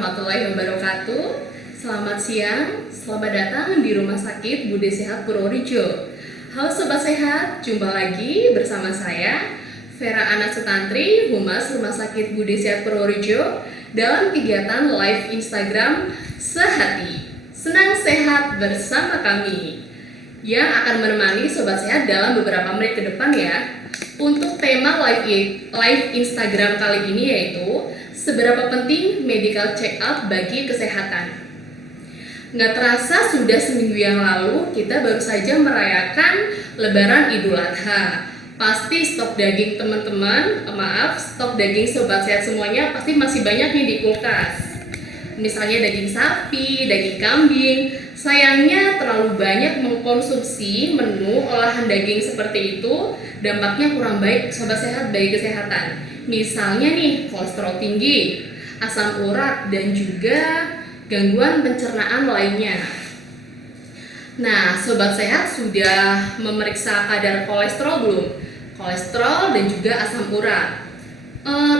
warahmatullahi wabarakatuh. Selamat siang, selamat datang di Rumah Sakit Budi Sehat Purworejo. Halo Sobat Sehat, jumpa lagi bersama saya Vera Ana Sutantri, Humas Rumah Sakit Budi Sehat Purworejo dalam kegiatan live Instagram Sehati. Senang sehat bersama kami yang akan menemani Sobat Sehat dalam beberapa menit ke depan ya. Untuk tema live Instagram kali ini yaitu seberapa penting medical check up bagi kesehatan. Nggak terasa sudah seminggu yang lalu kita baru saja merayakan Lebaran Idul Adha. Pasti stok daging teman-teman, stok daging Sobat Sehat semuanya pasti masih banyak nih di kulkas. Misalnya daging sapi, daging kambing. Sayangnya terlalu banyak mengkonsumsi menu olahan daging seperti itu, dampaknya kurang baik Sobat Sehat bagi kesehatan. Misalnya nih, kolesterol tinggi, asam urat, dan juga gangguan pencernaan lainnya. Nah, Sobat Sehat sudah memeriksa kadar kolesterol belum? Kolesterol dan juga asam urat.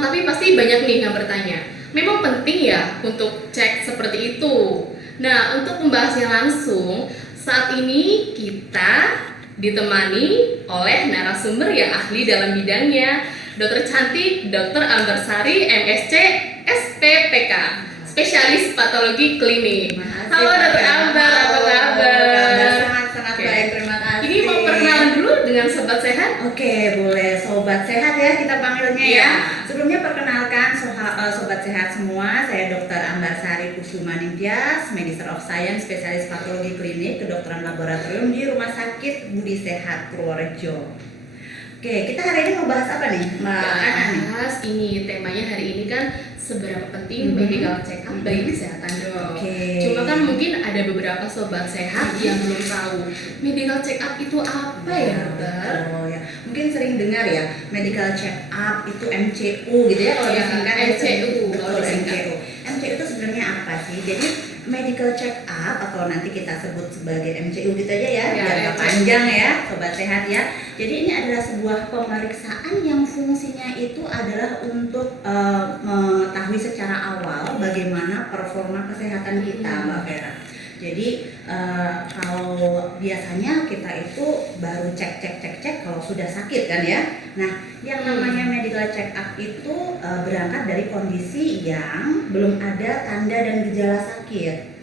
Tapi pasti banyak nih yang bertanya, memang penting ya untuk cek seperti itu? Nah, untuk membahasnya langsung, saat ini kita ditemani oleh narasumber yang ahli dalam bidangnya, Dokter Cantik, Dr. Ambersari, MSc, SPPK, spesialis patologi klinik. Halo Dr. Amber, apa kabar? Sangat baik, terima kasih. Ini mau perkenalan dulu dengan Sobat Sehat? Oke, boleh Sobat Sehat ya kita panggilnya Iya. ya. Sebelumnya perkenalkan Sobat Sehat semua, saya Dr. Ambersari Kusuma Ningtyas, Magister of Science, spesialis patologi klinik, kedokteran laboratorium di Rumah Sakit Budi Sehat Purworejo. Oke, kita hari ini mau bahas apa nih, Mbak Ana nih? Bahas ini, temanya hari ini kan seberapa penting medical check up bagi kesehatan dok. Cuma kan mungkin ada beberapa Sobat Sehat yang belum tahu medical check up itu apa ya dokter? Oh ya, mungkin sering dengar ya medical check up itu MCU gitu ya kalau Ya, disingkat MCU, kalau kalau disingkat. MCU. MCU itu sebenarnya apa sih? Jadi medical check up atau nanti kita sebut sebagai MCU gitu aja ya, Ya, biar nggak MCU. panjang ya Sobat Sehat ya. Jadi ini adalah sebuah pemeriksaan yang fungsinya itu adalah untuk mengetahui secara awal bagaimana performa kesehatan kita, Mbak Vera. Jadi kalau biasanya kita itu baru cek kalau sudah sakit kan ya. Nah, yang namanya medical check up itu berangkat dari kondisi yang belum ada tanda dan gejala sakit.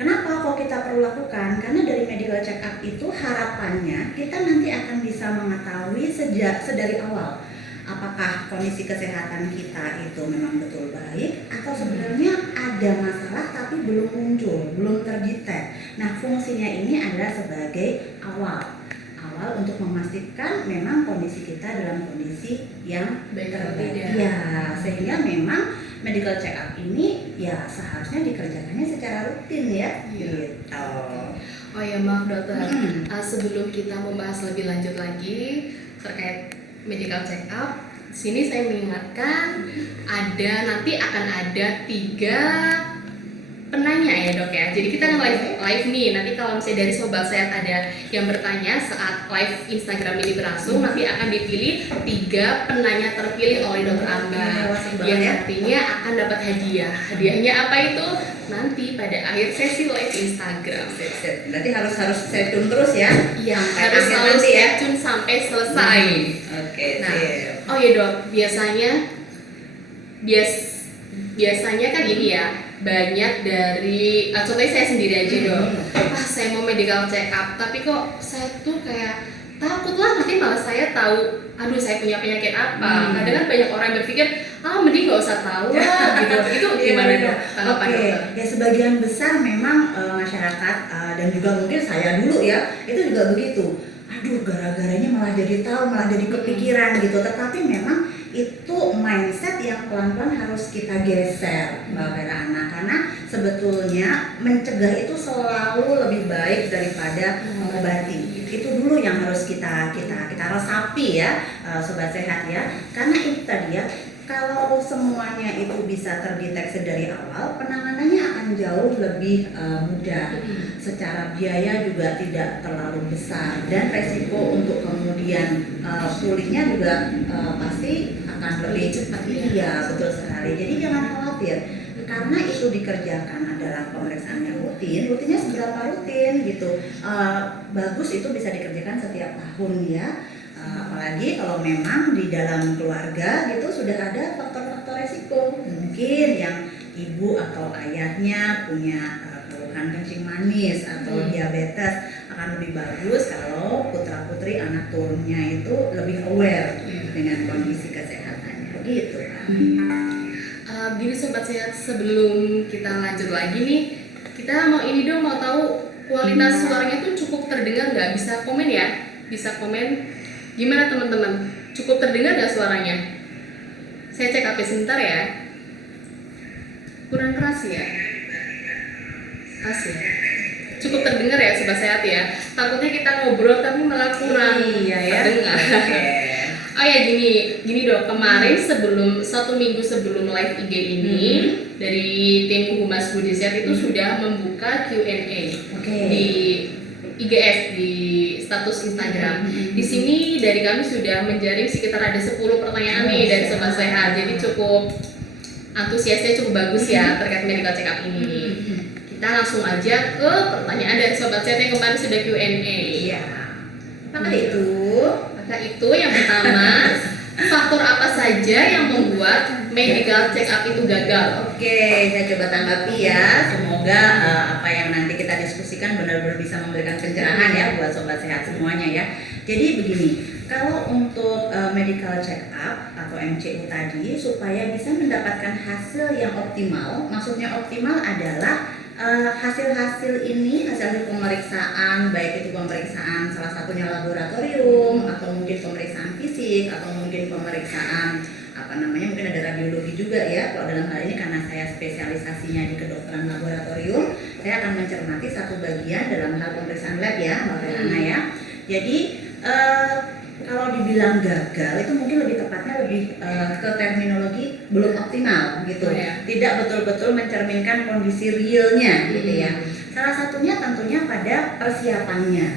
Kenapa kok kita perlu lakukan? Karena dari medical check up itu harapannya kita nanti akan bisa mengetahui sedari awal apakah kondisi kesehatan kita itu memang betul baik atau sebenarnya ada masalah tapi belum muncul, belum terdetek. Nah, fungsinya ini adalah sebagai awal untuk memastikan memang kondisi kita dalam kondisi yang terbaik. Ya, sehingga memang medical check up ini ya seharusnya dikerjakannya secara rutin ya. Gitu. Oh ya maaf dokter, sebelum kita membahas lebih lanjut lagi terkait medical check up, sini saya mengingatkan nanti akan ada 3 penanya ya dok ya. Jadi kita live nih. Nanti kalau misalnya dari Sobat Sehat ada yang bertanya saat live Instagram ini berlangsung, nanti akan dipilih 3 penanya terpilih oleh Dokter Amber yang nantinya akan dapat hadiah. Hadiahnya apa itu? Nanti pada akhir sesi live Instagram. Berarti harus stay tune terus ya. Iya, sampai harus akhir selalu nanti ya. stay tune sampai selesai. Oke, Nah, sip. oh ya dok, biasanya kan ini ya, banyak dari contohnya saya sendiri aja dok. Saya mau medical check up, tapi kok saya tuh kayak takut lah nanti malah saya tahu, aduh saya punya penyakit apa. Kadang kan banyak orang berpikir, mending nggak usah tahu lah gitu. Itu gimana dok? Tanggapan dokter? Ya sebagian besar memang masyarakat dan juga mungkin saya dulu ya itu juga begitu. Aduh, gara-garanya malah jadi tahu, malah jadi kepikiran gitu. Tetapi memang itu mindset yang pelan-pelan harus kita geser, Mbak Vera Ana, karena sebetulnya mencegah itu selalu lebih baik daripada mengobati. Itu dulu yang harus kita resapi ya, Sobat Sehat ya. Karena itu tadi ya, kalau semuanya itu bisa terdeteksi dari awal, penanganannya akan jauh lebih mudah. Secara biaya juga tidak terlalu besar dan resiko untuk kemudian pulihnya juga pasti akan lebih cepat. Iya, betul sekali. Jadi jangan khawatir khawatir karena itu dikerjakan adalah pemeriksaan yang rutinnya seberapa rutin gitu. Bagus itu bisa dikerjakan setiap tahun ya. Apalagi kalau memang di dalam keluarga gitu sudah ada faktor-faktor resiko, mungkin yang ibu atau ayahnya punya keluhan kencing manis atau diabetes, akan lebih bagus kalau putra putri anak turunnya itu lebih aware dengan kondisi kesehatannya gitu. Gini Sobat Sehat, sebelum kita lanjut lagi nih, kita mau tahu kualitas suaranya tuh cukup terdengar nggak? Bisa komen ya, bisa komen. Gimana teman-teman? Cukup terdengar nggak suaranya? Saya cek HP sebentar ya. Kurang keras ya? Keras ya? Cukup terdengar ya Sobat Sehat ya? Takutnya kita ngobrol tapi malah kurang terdengar. Oh ya gini dok, kemarin satu minggu sebelum live IG ini dari tim Humas Budi Sehat itu sudah membuka Q&A di IGS, di status Instagram. Di sini dari kami sudah menjaring sekitar ada 10 pertanyaan nih dari Sobat Sehat. Jadi cukup antusiasnya cukup bagus ya terkait medical check up ini. Kita langsung aja ke pertanyaan dari Sobat Sehat yang kemarin sudah Q&A. Iya. Maka itu yang pertama, faktor apa saja yang membuat medical check up itu gagal? Oke, saya coba tanggapi ya. Semoga apa yang nanti kita diskusikan benar-benar bisa memberikan pencerahan ya buat Sobat Sehat semuanya ya. Jadi begini, kalau untuk medical check up atau MCU tadi supaya bisa mendapatkan hasil yang optimal, maksudnya optimal adalah hasil-hasil pemeriksaan, baik itu pemeriksaan salah satunya laboratorium atau mungkin pemeriksaan fisik atau mungkin pemeriksaan mungkin ada radiologi juga ya. Kalau dalam hal ini karena saya spesialisasinya di kedokteran laboratorium, saya akan mencermati satu bagian dalam hal pemeriksaan lab ya Mbak Verana ya. Jadi kalau dibilang gagal itu mungkin lebih tepatnya ke terminologi belum optimal gitu, tidak betul-betul mencerminkan kondisi realnya gitu ya. Salah satunya tentunya pada persiapannya,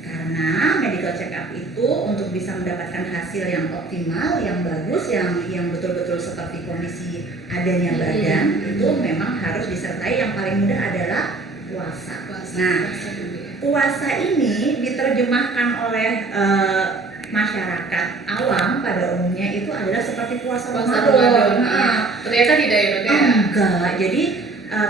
karena medical check up itu untuk bisa mendapatkan hasil yang optimal, yang bagus, yang betul-betul seperti kondisi adanya badan itu memang harus disertai yang paling mudah adalah puasa. Nah, puasa ini diterjemahkan oleh masyarakat awam pada umumnya itu adalah seperti puasa Ramadan. Ternyata tidak ya dok ya? Enggak, jadi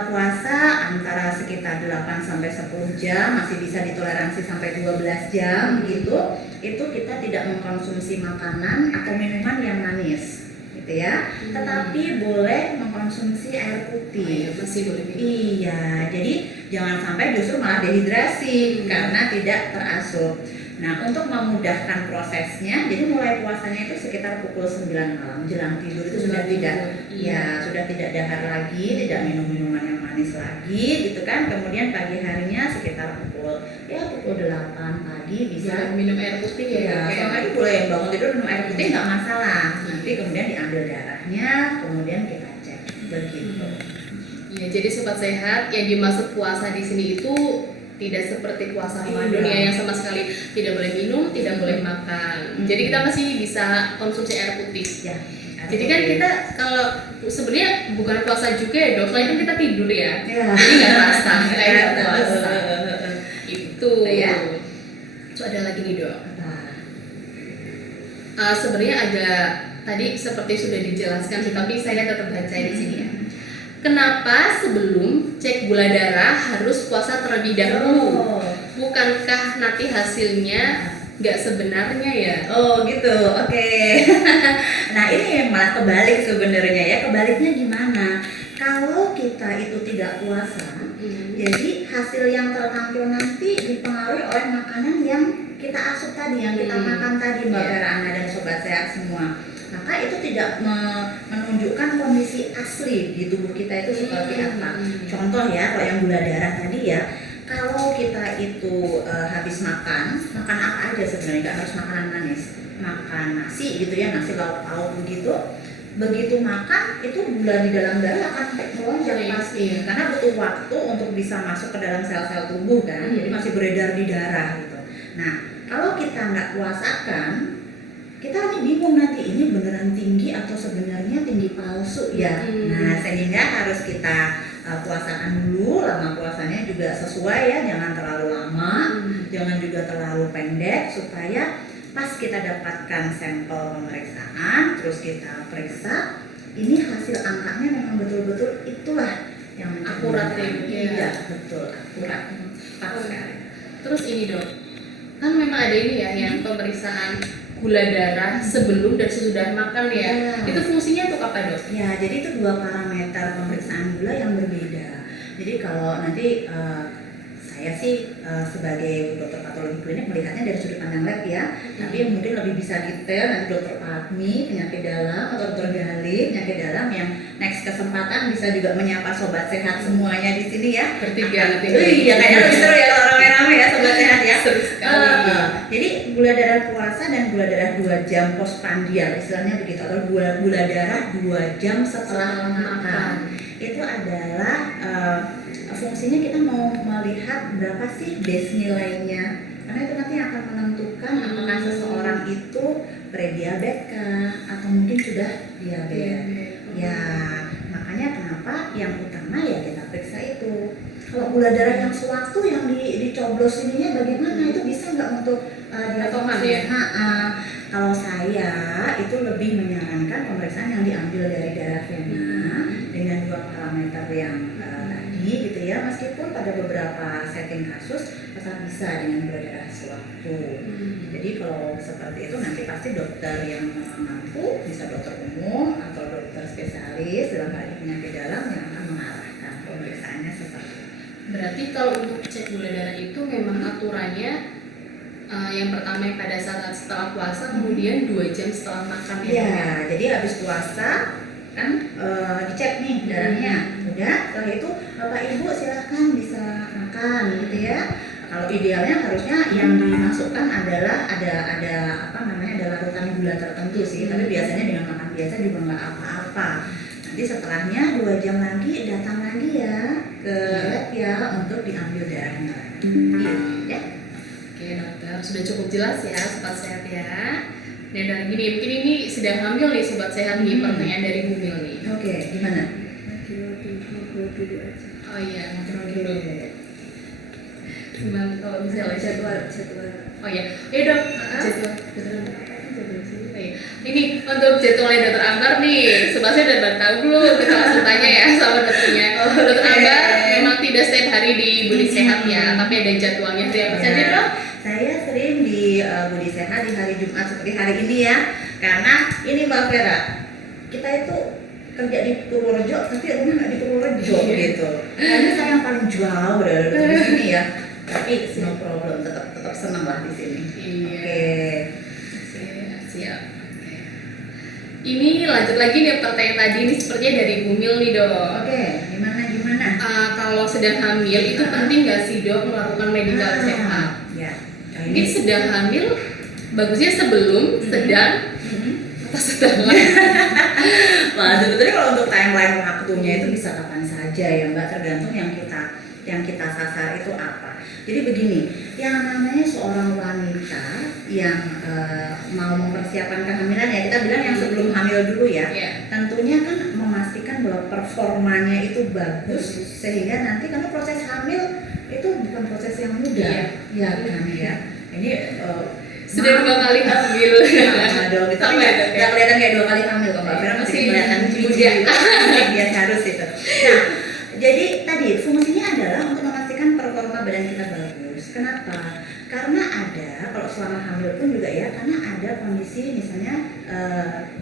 puasa antara sekitar 8 sampai 10 jam, masih bisa ditoleransi sampai 12 jam gitu. Itu kita tidak mengkonsumsi makanan atau minuman yang manis gitu ya. Tetapi boleh mengkonsumsi air putih. Masih boleh. Iya, jadi jangan sampai justru malah dehidrasi karena tidak terasup. Nah, untuk memudahkan prosesnya, jadi mulai puasanya itu sekitar pukul 9 malam, jelang tidur itu sudah tidak dahar lagi, tidak minum minuman yang manis lagi gitu kan. Kemudian pagi harinya sekitar pukul 8 pagi bisa minum air putih ya. Soalnya itu boleh bangun tidur minum air putih nggak masalah. Nanti kemudian diambil darahnya, kemudian kita cek begitu. Ya, jadi Sobat Sehat yang dimaksud puasa di sini itu tidak seperti puasa Ramadan yang sama sekali tidak boleh minum, tidak boleh makan. Jadi kita masih bisa konsumsi air putih. Ya. Jadi kan kita kalau sebenarnya bukan puasa juga ya dok, selain kita tidur ya. Jadi nggak terasa kayak puasa. Itu. Ya. Itu ada lagi nih dok. Sebenarnya ada tadi seperti sudah dijelaskan, tapi saya tetap baca di sini ya. Kenapa sebelum cek gula darah harus puasa terlebih dahulu? Bukankah nanti hasilnya nggak sebenarnya ya? Oh gitu, oke. Nah ini malah kebalik sebenarnya ya. Kebaliknya gimana? Kalau kita itu tidak puasa, jadi hasil yang tertampil nanti dipengaruhi oleh makanan yang kita asup tadi, yang kita makan tadi Mbak Vera Ana dan Sobat Sehat semua. Maka itu tidak menunjukkan kondisi asli di tubuh kita itu seperti apa. Contoh ya, kalau yang gula darah tadi ya, kalau kita itu habis makan apa aja sebenarnya, nggak harus makanan manis, makan nasi gitu ya, nasi lauk pauk begitu. Begitu makan itu gula di dalam darah akan melonjak pasti, karena butuh waktu untuk bisa masuk ke dalam sel-sel tubuh kan, jadi masih beredar di darah gitu. Nah, kalau kita nggak puasakan kita ini bingung nanti ini beneran tinggi atau sebenarnya tinggi palsu ya. Nah, sehingga harus kita puasakan dulu, lama puasanya juga sesuai ya, jangan terlalu lama, jangan juga terlalu pendek, supaya pas kita dapatkan sampel pemeriksaan, terus kita periksa, ini hasil angkanya memang betul-betul itulah yang Akurat ya, Bu? Iya, betul, akurat. Pas sekali. Terus ini dok, kan memang ada ini ya yang pemeriksaan gula darah sebelum dan sesudah makan ya. Itu fungsinya untuk apa dok? Ya, jadi itu dua parameter pemeriksaan gula yang berbeda. Jadi kalau nanti saya sih sebagai dokter patologi klinik melihatnya dari sudut pandang lab ya, tapi mungkin lebih bisa detail nanti dokter Padmi penyakit dalam atau dokter Gali penyakit dalam yang next kesempatan bisa juga menyapa sobat sehat semuanya di sini ya. Bertiga. Iya, kayaknya lebih seru ya kalau rame-rame ya sobat sehat ya. Seru sekali. Jadi gula darah puasa dan gula darah 2 jam postprandial istilahnya begitu, atau gula darah 2 jam setelah makan. Itu adalah fungsinya kita mau melihat berapa sih base nilainya, karena itu nanti akan menentukan apakah seseorang itu prediabetes kah atau mungkin sudah diabetes. Ya, makanya kenapa yang utama ya kita periksa itu. Kalau gula darah yang sewaktu yang dicoblos ininya bagaimana, itu bisa nggak untuk Potongan ya? Kalau saya itu lebih menyarankan pemeriksaan yang diambil dari darah vena dengan 2 parameter yang tadi gitu ya, meskipun pada beberapa setting kasus tetap bisa dengan gula darah sewaktu. Jadi kalau seperti itu nanti pasti dokter yang mampu, bisa dokter umum atau dokter spesialis dalam hal ini penyakit dalam yang akan mengarahkan pemeriksaannya seperti itu. Berarti kalau untuk cek gula darah itu memang aturannya yang pertama yang pada saat setelah puasa, kemudian 2 jam setelah makan ya? Iya, jadi habis puasa kan dicek nih darahnya, udah setelah itu Bapak Ibu silahkan bisa makan gitu ya. Kalau idealnya harusnya yang dimasukkan adalah ada ada larutan gula tertentu sih, tapi biasanya dengan makan biasa juga nggak apa-apa. Nanti setelahnya 2 jam lagi datang lagi ya ke lab ya untuk diambil darahnya. Ya. Oke dokter, sudah cukup jelas ya sobat sehat ya. Dan dari gini, mungkin ini sedang hamil nih sobat sehat nih, pertanyaan dari Bumil nih. Oke, gimana? Ngobrol dulu aja. Oh iya, ngobrol dulu. Gimana kalau misalnya Jadwal. Oh iya, dok, jadwal oh, iya. Ini untuk jadwalnya dokter Ambar nih, sobat sehat udah tahu belum? Kita langsung tanya ya sama dokternya. Dokter Ambar memang tidak setiap hari di Budi Sehat ya, tapi ada jadwalnya hari apa saja dok? Saya sering di Budi Sehat di hari Jumat seperti hari ini ya, karena ini Mbak Vera, kita itu kerja di Purworejo tapi rumah nggak di Purworejo gitu. Karena saya yang paling jauh dari sini ya, tapi no problem, tetap senang lah di sini. Iya. Siap. Oke. Ini lanjut lagi nih pertanyaan tadi ini sepertinya dari Bumil nih dok. Oke, gimana? Kalau sedang hamil itu penting nggak sih dok melakukan medical check up? Ya. Mungkin sedang hamil bagusnya sebelum, sedang, atau setelah. Wah, sebetulnya kalau untuk timeline waktunya itu bisa kapan saja ya Mbak, tergantung yang kita sasar itu apa. Jadi begini, yang namanya seorang wanita yang mau mempersiapkan kehamilan ya, kita bilang yang sebelum hamil dulu ya. Tentunya kan memastikan bahwa performanya itu bagus, sehingga nanti karena proses hamil itu bukan proses yang mudah, ya kan ya. Ini sudah 2 kali hamil. Dong, kita nggak kelihatan kayak 2 kali hamil kok Mbak Vera, masih kelihatan muda. Dia harus itu. Nah, jadi tadi fungsinya adalah untuk memastikan performa badan kita bagus. Kenapa? Karena ada, kalau selama hamil pun juga ya, karena ada kondisi misalnya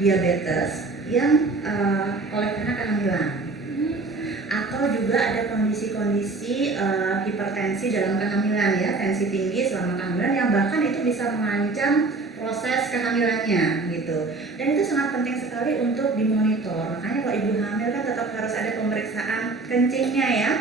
diabetes yang oleh karena kehamilan, atau juga ada kondisi-kondisi hipertensi dalam kehamilan ya, tensi tinggi selama kehamilan yang bahkan itu bisa mengancam proses kehamilannya gitu. Dan itu sangat penting sekali untuk dimonitor. Makanya kalau ibu hamil kan tetap harus ada pemeriksaan kencingnya ya.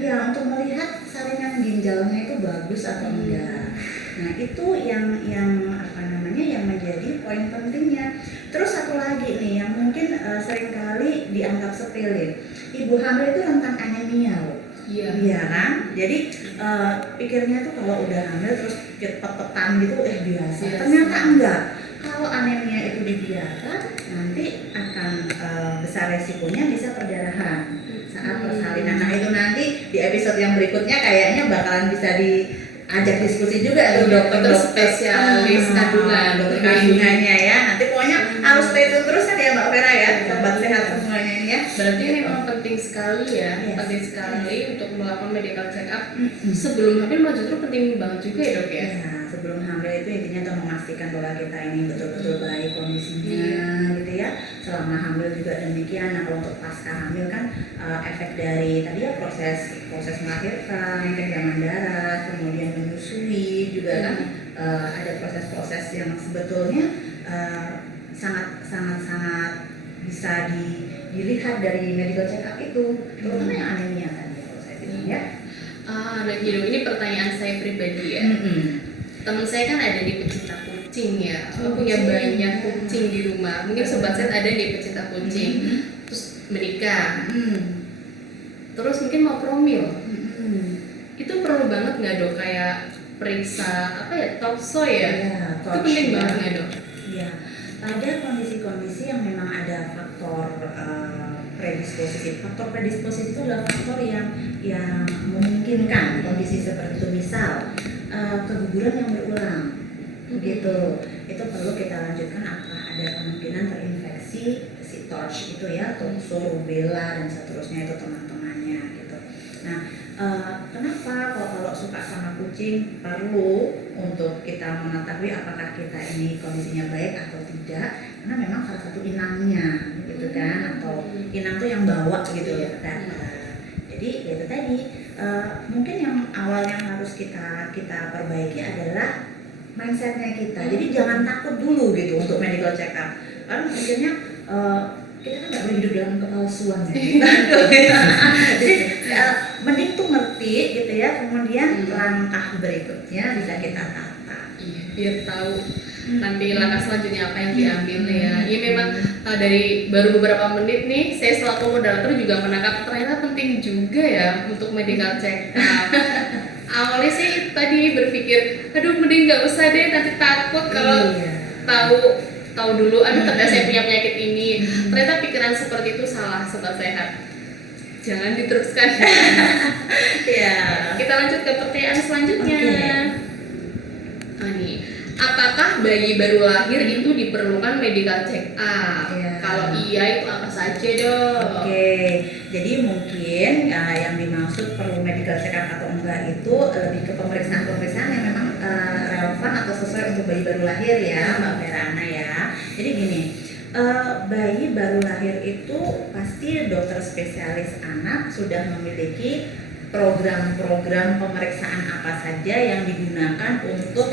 Ya, untuk melihat salinan ginjalnya itu bagus atau enggak. Nah, itu yang yang menjadi poin pentingnya. Terus satu lagi nih yang mungkin seringkali dianggap sepele. Ibu hamil itu rentan anemia loh. Iya kan? Jadi pikirnya tuh kalau udah hamil terus pet-petan gitu biasa. Ternyata enggak. Kalau anemia itu dibiarkan, nanti akan besar resikonya bisa perdarahan saat persalinan. Nah itu nanti di episode yang berikutnya kayaknya bakalan bisa diajak diskusi juga tuh dokter spesialis kandungan, dokter kandungannya ya. Nanti pokoknya harus stay tune terus kan ya Mbak Vera ya, sobat sehat semuanya ini ya. Berarti memang penting sekali ya, Yes. penting sekali untuk melakukan medical check up sebelum hamil, malah justru penting banget juga ya dok ya. Ya, sebelum hamil itu intinya untuk memastikan bahwa kita ini betul-betul baik kondisinya gitu ya. Selama hamil juga demikian. Nah kalau untuk pasca hamil kan efek dari tadi ya proses melahirkan, tegangan darah, kemudian menyusui juga kan ada proses-proses yang sebetulnya sangat bisa dilihat dari medical check up itu, terutama yang anemia tadi kalau saya bilang ya. Nah dok, ini pertanyaan saya pribadi ya. Teman saya kan ada di pecinta kucing ya, punya banyak kucing di rumah. Mungkin sobat set ada di pecinta kucing, terus menikah, terus mungkin mau promil. Itu perlu banget nggak dok kayak periksa apa ya, tokso ya? Itu penting banget nggak dok? Ya, pada kondisi-kondisi yang memang ada faktor predisposisi. Faktor predisposisi itu adalah faktor yang memungkinkan kondisi seperti itu. Misal keguguran yang berulang, begitu. Itu perlu kita lanjutkan apakah ada kemungkinan terinfeksi si torch itu ya, tokso, rubella dan seterusnya itu teman-temannya gitu. Nah, kenapa kalau suka sama kucing perlu untuk kita mengetahui apakah kita ini kondisinya baik atau tidak, karena memang salah satu inangnya gitu kan, atau inang tuh yang bawa gitu ya. Jadi itu tadi mungkin yang awal yang harus kita perbaiki adalah mindsetnya kita. Jadi jangan takut dulu gitu untuk medical check up. Kan akhirnya kita kan nggak boleh hidup dalam kepalsuan ya. Jadi mending tuh ngerti gitu ya, kemudian langkah berikutnya bisa kita tata. Iya, biar tahu nanti langkah selanjutnya apa yang diambil ya. Iya memang dari baru beberapa menit nih saya selaku moderator juga menangkap ternyata penting juga ya untuk medical check up. Awalnya sih tadi berpikir, aduh mending nggak usah deh, nanti takut kalau tahu dulu, aduh ternyata saya punya penyakit ini. Ternyata pikiran seperti itu salah sobat sehat. Jangan diteruskan. Ya. Kita lanjut ke pertanyaan selanjutnya. Nih, apakah bayi baru lahir itu diperlukan medical check up? Kalau iya itu apa saja dok? Jadi mungkin yang dimaksud perlu medical check up atau enggak itu lebih ke pemeriksaan yang memang relevan atau sesuai untuk bayi baru lahir ya Mbak Verana ya. Jadi gini, bayi baru lahir itu pasti dokter spesialis anak sudah memiliki program-program pemeriksaan apa saja yang digunakan untuk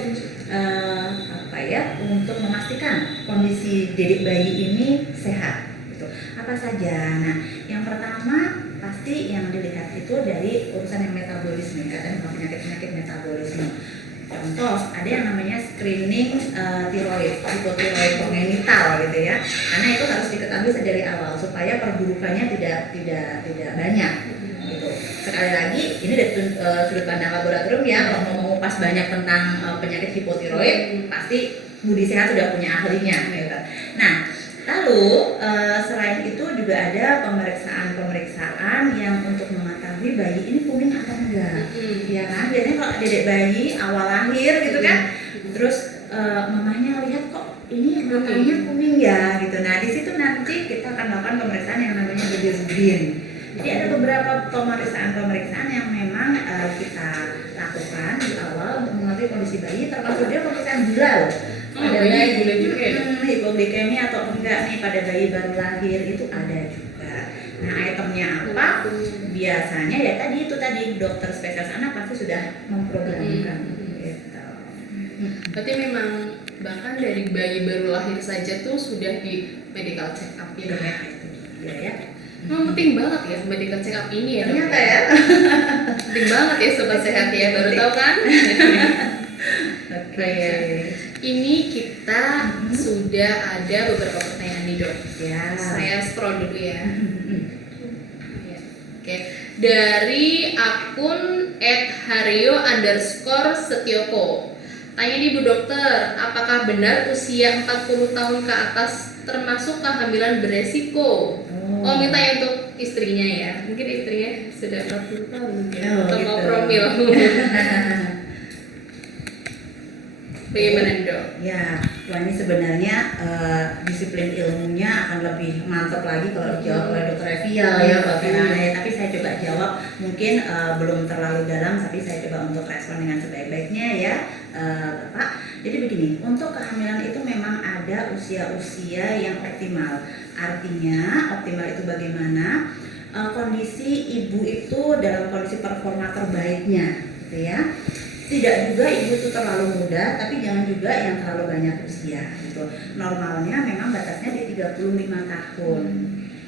untuk memastikan kondisi dedek bayi ini sehat gitu. Apa saja? Nah, yang pertama pasti yang dilihat itu dari urusan yang metabolisme, katanya penyakit metabolisme. Contoh, ada yang namanya screening tiroid, hipotiroid kongenital gitu ya. Karena itu harus diketahui sejak awal supaya perburukannya tidak banyak. Gitu. Sekali lagi, ini dari sudut pandang laboratorium ya, kalau mau mengupas banyak tentang penyakit hipotiroid, pasti Budi Sehat sudah punya ahlinya. Gitu. Nah, lalu selain itu juga ada pemeriksaan yang untuk mengetahui bayi ini kuning atau enggak, ya kan? Biasanya kalau dedek bayi awal lahir gitu kan, terus mamanya lihat kok ini matanya kuning ya, gitu. Nah di situ nanti kita akan melakukan pemeriksaan yang namanya bilirubin. Jadi ada beberapa pemeriksaan yang memang kita lakukan di awal untuk mengetahui kondisi bayi, termasuk dia pemeriksaan gula loh. Pada bayi gula juga ya? Hipoglikemia atau enggak nih pada bayi baru lahir itu ada juga. Nah itemnya apa? Biasanya ya tadi dokter spesialis anak pasti sudah memprogramkan. Gitu. Berarti memang bahkan dari bayi baru lahir saja tuh sudah di medical check up ya dok ya? Iya ya. Penting banget ya medical check up ini ya dok. Ternyata ya. Penting banget ya sobat sehat ya, baru tahu kan? Oke. Ini kita sudah ada beberapa pertanyaan nih dok. Ya. Saya scroll dulu ya. Oke. Dari akun @hario_setioko. Tanya nih Bu Dokter, apakah benar usia 40 tahun ke atas termasuk kehamilan beresiko? Oh, minta ya untuk istrinya ya. Mungkin istrinya sudah 40 tahun mungkin. Oh, Atau gitu. mau promil. Bagaimana Dok? Ya, wah ini sebenarnya disiplin ilmunya akan lebih mantap lagi kalau dijawab oleh Dokter Evia ya, Mbak Vera. Ya, tapi saya coba jawab, mungkin belum terlalu dalam, tapi saya coba untuk respon dengan sebaik-baiknya ya, Bapak. Jadi begini, untuk kehamilan itu memang ada usia-usia yang optimal. Artinya optimal itu bagaimana? Kondisi ibu itu dalam kondisi performa terbaiknya, gitu ya. Tidak juga ibu itu terlalu muda, tapi jangan juga yang terlalu banyak usia gitu. Normalnya memang batasnya di 35 tahun.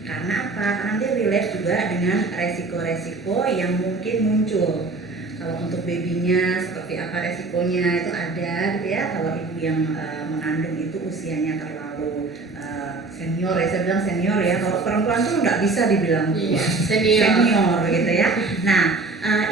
Karena apa? Karena dia relate juga dengan resiko-resiko yang mungkin muncul. Kalau untuk babynya seperti apa resikonya itu ada gitu ya. Kalau ibu yang mengandung itu usianya terlalu senior ya, saya bilang senior ya. Kalau perempuan tuh nggak bisa dibilang tua, senior gitu ya. Nah,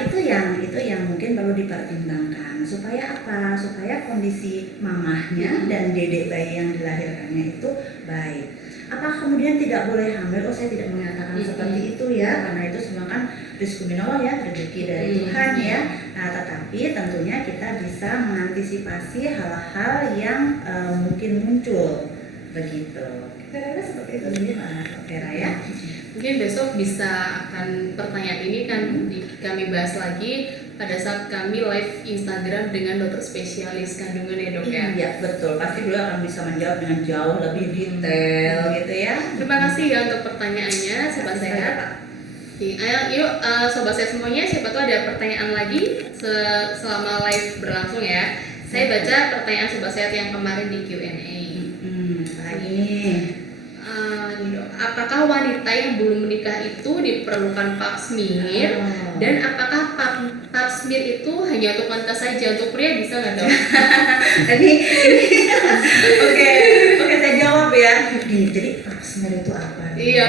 itu yang mungkin perlu dipertimbangkan supaya apa? Supaya kondisi mamahnya dan dedek bayi yang dilahirkannya itu baik. Apa kemudian tidak boleh hamil? Oh, saya tidak mengatakan seperti itu ya, karena itu semua kan rizki minallah ya, rezeki dari Tuhan ya. Nah, tetapi tentunya kita bisa mengantisipasi hal-hal yang mungkin muncul begitu. Kira-kira seperti itu sih Mbak Vera ya. Mungkin besok bisa akan pertanyaan ini kan kami bahas lagi pada saat kami live Instagram dengan dokter spesialis kandungan ya Dok ya. Iya betul, pasti beliau akan bisa menjawab dengan jauh lebih detail gitu ya. Terima kasih ya untuk pertanyaannya, sobat sehat. Ayo yuk sobat sehat semuanya, siapa tahu ada pertanyaan lagi selama live berlangsung ya. Saya baca pertanyaan sobat sehat yang kemarin di Q&A. Apakah wanita yang belum menikah itu diperlukan pap smear? Dan apakah pap smear itu hanya untuk wanita saja, untuk pria bisa nggak Dok? Oke, saya jawab ya. Jadi pap smear itu apa? Iya,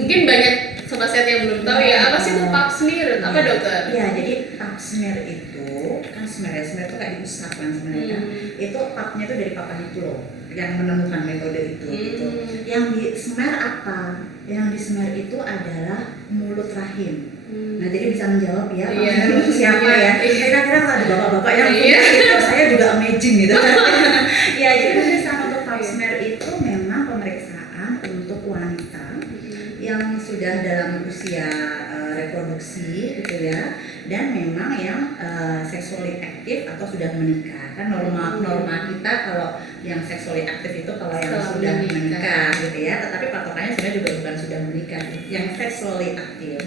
mungkin banyak sobat sehat yang belum tahu ya. Apa sih itu pap smear? Apa Dokter? Iya, jadi pap smear itu kan smear itu kayak diusap kan sebenarnya. Itu papnya itu dari papan itu loh, yang menemukan metode itu gitu. Yang di smear apa? Yang di smear itu adalah mulut rahim. Nah, jadi bisa menjawab ya, itu siapa ya? Kira-kira kalau ada bapak-bapak yang punya itu saya juga amazing gitu. Ya, jadi pemeriksaan untuk pap smear itu memang pemeriksaan untuk wanita yang sudah dalam usia reproduksi gitu ya, dan memang yang seksually aktif atau sudah menikah. Kan norma kita kalau yang seksually aktif itu kalau yang sudah menikah gitu ya, tetapi patokannya sebenarnya juga bukan sudah menikah, yang seksually aktif.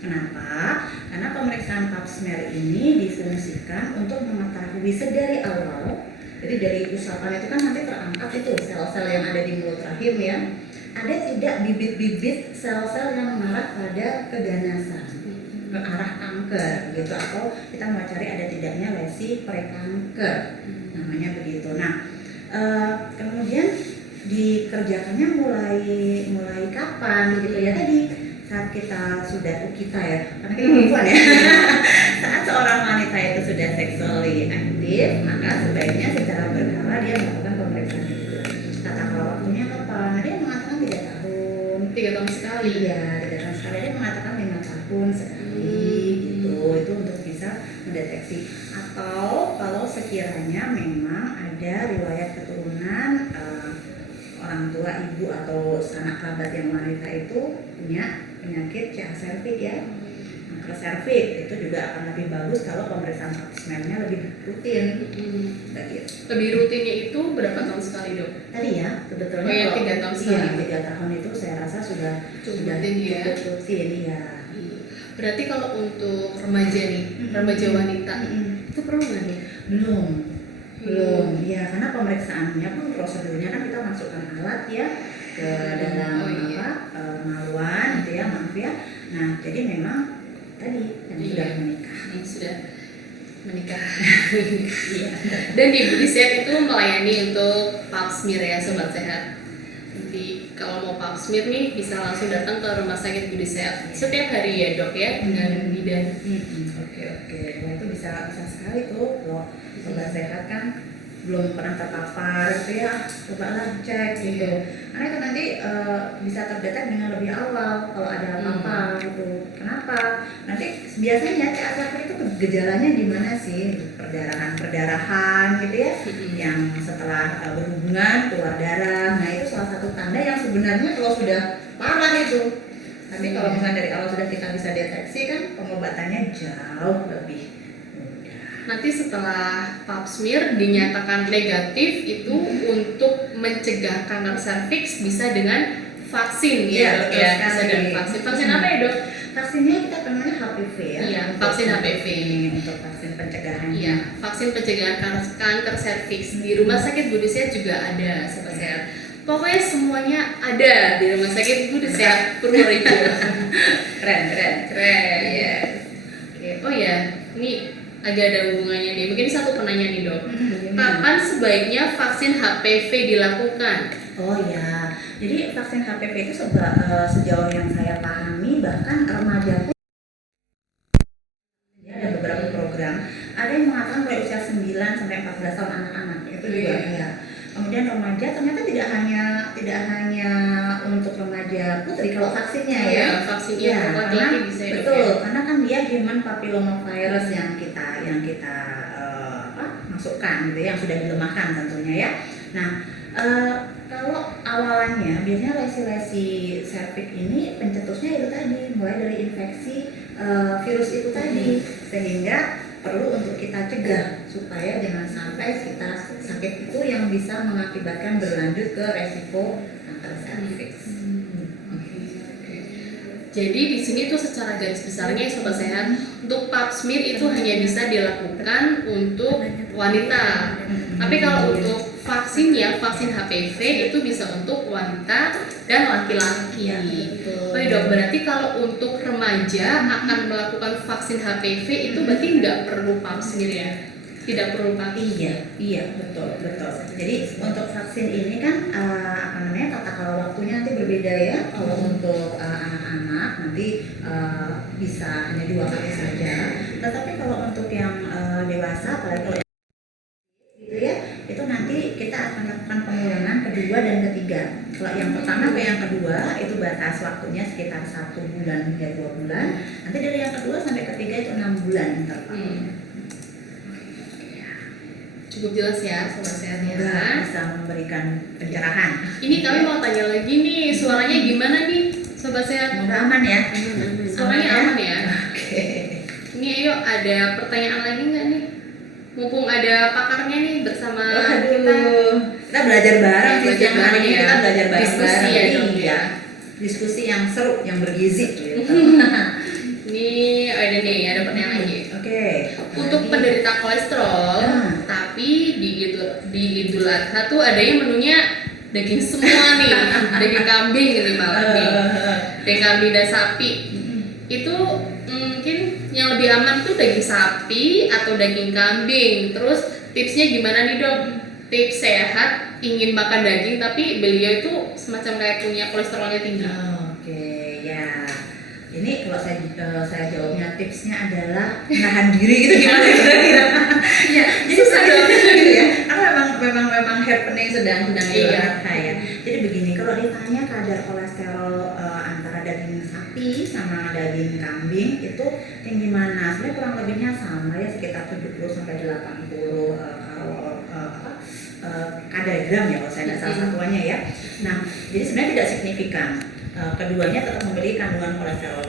Kenapa? Karena pemeriksaan pap smear ini difungsikan untuk mengetahui sedari awal. Jadi dari usapan itu kan nanti terangkat itu sel-sel yang ada di mulut rahim ya, ada tidak bibit-bibit sel-sel yang mengarah pada keganasan, ke arah kanker gitu, atau kita mau cari ada tidaknya lesi prekanker, namanya begitu. Nah, kemudian dikerjakannya mulai kapan gitu ya, tadi saat kita sudah ya, karena kita perempuan ya. Saat seorang wanita itu sudah seksually aktif, maka sebaiknya secara berkala dia melakukan pemeriksaan itu. Tata kelola waktunya kapan? Ada yang mengatakan 3 tahun. 3 tahun sekali. Iya, 3 tahun sekali. Ada yang mengatakan 5 tahun sekali gitu. Itu untuk bisa mendeteksi. Atau kalau sekiranya memang ada riwayat keturunan orang tua, ibu atau sanak kerabat yang wanita itu punya penyakit CA cervix ya. Ke cervix itu juga akan lebih bagus kalau pemeriksaan pap smear-nya lebih rutin. Begitu. Lebih rutinnya itu berapa tahun sekali Dok? Tadi ya, sebetulnya Oh, ya, 3 tahun sekali. Iya, 3 tahun itu saya rasa sudah rutin ya. cukup rutin ya. Berarti kalau untuk remaja nih, remaja wanita itu perlu nggak nih? Belum. Ya, karena pemeriksaannya pun prosedurnya kan kita masukkan alat ya ke dalam kemaluan gitu ya, maaf ya. Nah, jadi memang tadi yang sudah menikah. Yang sudah menikah. Iya. Dan di Budi Sehat itu melayani untuk pap smear ya sobat sehat. Nanti kalau mau pap smear nih bisa langsung datang ke rumah sakit Budi Sehat setiap hari ya Dok ya, dengan bidan. Oke. Wah, itu bisa sekali tuh kalau sobat sehat kan belum pernah terpapar gitu ya, cobalah cek gitu. Karena itu nanti bisa terdetek dengan lebih awal kalau ada apa-apa gitu. Kenapa? Nanti biasanya CA cervix itu gejalanya gimana sih? Perdarahan gitu ya, yang setelah berhubungan keluar darah. Nah itu salah satu tanda yang sebenarnya kalau sudah parah itu. Tapi kalau misalnya dari awal sudah kita bisa deteksi kan pengobatannya jauh lebih mudah. Nanti setelah pap smear dinyatakan negatif itu untuk mencegah kanker serviks bisa dengan vaksin ya, dok, betul ya, sekali. bisa dengan vaksin. Vaksin apa ya, dok? Vaksinnya kita namanya HPV ya. Iya, vaksin HPV. Untuk vaksin pencegahan. Iya, vaksin pencegahan kanker serviks di Rumah Sakit Budi Sehat juga ada, sobat sehat. Pokoknya semuanya ada di Rumah Sakit Budi Sehat Purworejo. Keren. Iya. Oke. Oh ya, ini agak ada hubungannya nih. Mungkin satu penanya nih, dok. Kapan sebaiknya vaksin HPV dilakukan? Oh ya, jadi vaksin HPV itu sejauh yang saya pahami bahkan remaja pun ya, ada beberapa program. Ada yang mengatakan mulai usia 9 sampai 14 tahun anak-anak itu juga ya. Kemudian remaja ternyata tidak hanya untuk remaja putri kalau vaksinnya ya. Vaksin Ya, yang laki-laki bisa ya, dok, betul, ya? karena kan dia human papillomavirus yang kita masukkan gitu ya, yang sudah dilemahkan tentunya ya. Nah, kalau awalannya biasanya lesi-lesi serviks ini pencetusnya itu tadi mulai dari infeksi virus itu tadi, sehingga perlu untuk kita cegah supaya jangan sampai kita sakit itu yang bisa mengakibatkan berlanjut ke resiko kanker serviks. Jadi di sini tuh secara garis besarnya sobat sehat, untuk pap smear itu hanya bisa dilakukan untuk wanita. Tapi kalau untuk vaksinnya, vaksin HPV itu bisa untuk wanita dan laki-laki. Oh iya, dok, berarti kalau untuk remaja akan melakukan vaksin HPV itu berarti nggak perlu pap smear ya? Tidak perlu vaksin. Iya, betul. Jadi untuk vaksin ini kan tata kalau waktunya nanti berbeda ya. Kalau untuk anak-anak nanti bisa hanya 2 kali saja. Tetapi kalau untuk yang dewasa, apalagi kalau gitu ya, itu nanti kita akan lakukan pengulangan kedua dan ketiga. Kalau yang pertama ke yang kedua itu batas waktunya sekitar 1 bulan hingga 2 bulan. Nanti dari yang kedua sampai ketiga itu 6 bulan intervalnya. Cukup jelas ya sobat sehat ya. Bisa memberikan pencerahan. Ini kami mau tanya lagi nih, suaranya gimana nih sobat sehat? Semoga aman ya. Suaranya aman ya. Oke. Ini ayo ada pertanyaan lagi nggak nih? Mumpung ada pakarnya nih bersama Kita belajar bareng sih, belajar yang hari ini bareng ya. kita belajar Diskusi bareng-bareng. ya, dok, Iya. Diskusi yang seru, yang bergizi gitu. Ini ada nih, ada pertanyaan lagi. Oke. Untuk penderita kolesterol, tapi di Idul Adha tuh ada yang menunya daging semua nih, daging kambing ini malah nih, daging kambing dan sapi. Itu mungkin yang lebih aman tuh daging sapi atau daging kambing. Terus tipsnya gimana nih, dok? Tips sehat, ingin makan daging tapi beliau itu semacam kayak punya kolesterolnya tinggi. Oke, ya. Ini kalau saya jawabnya tipsnya adalah menahan diri gitu gimana kira-kira? Ya, jadi saya gitu ya. Karena memang happening sedang Idul Adha ya. Jadi begini, kalau ditanya kadar kolesterol antara daging sapi sama daging kambing itu yang gimana? Sebenarnya kurang lebihnya sama ya, sekitar 70 sampai 80 kadar gram ya kalau saya nggak salah satuannya ya. Nah, jadi sebenarnya tidak signifikan. Keduanya tetap memberi kandungan kolesterol.